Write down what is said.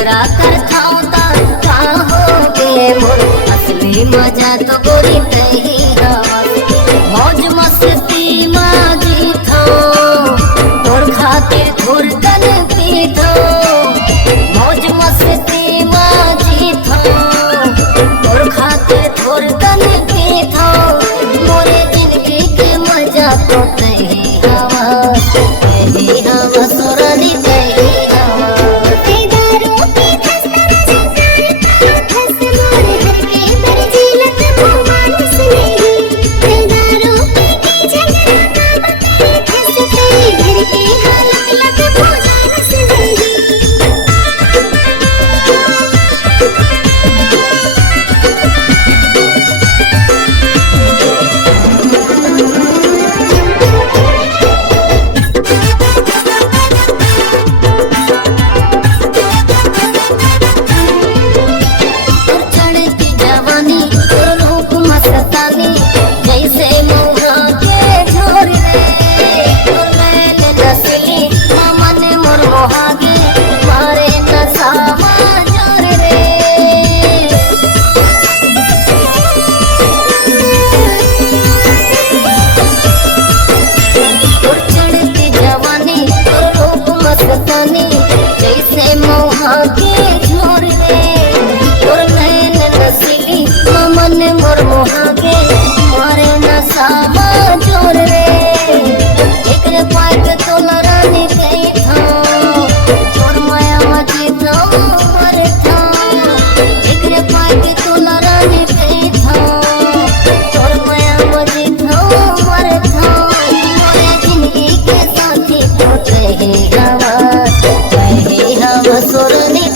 नखरा कर खाऊता का हो गे मोर असली मजा तो गोरी कही मौज मस्ती माजी थो तोर खातिर घुरकन पीथो मौज मस्ती माजी थो तोर खातिर घुरकन पीथो मोरे जिंदगी के मजा तो कही हवा सुरनी कही जैसे मोहा के झोर रे और नैन नसीली मन मोर मोहा के मारे नसामा जोर रे एकरे पाइप तो लरानी कही था और माया मजी तो मर था एकरे पाइप तो लरानी कही था और माया मजी तो मर था मोरे जिंदगी के साथी तो कहे हवा सुरनी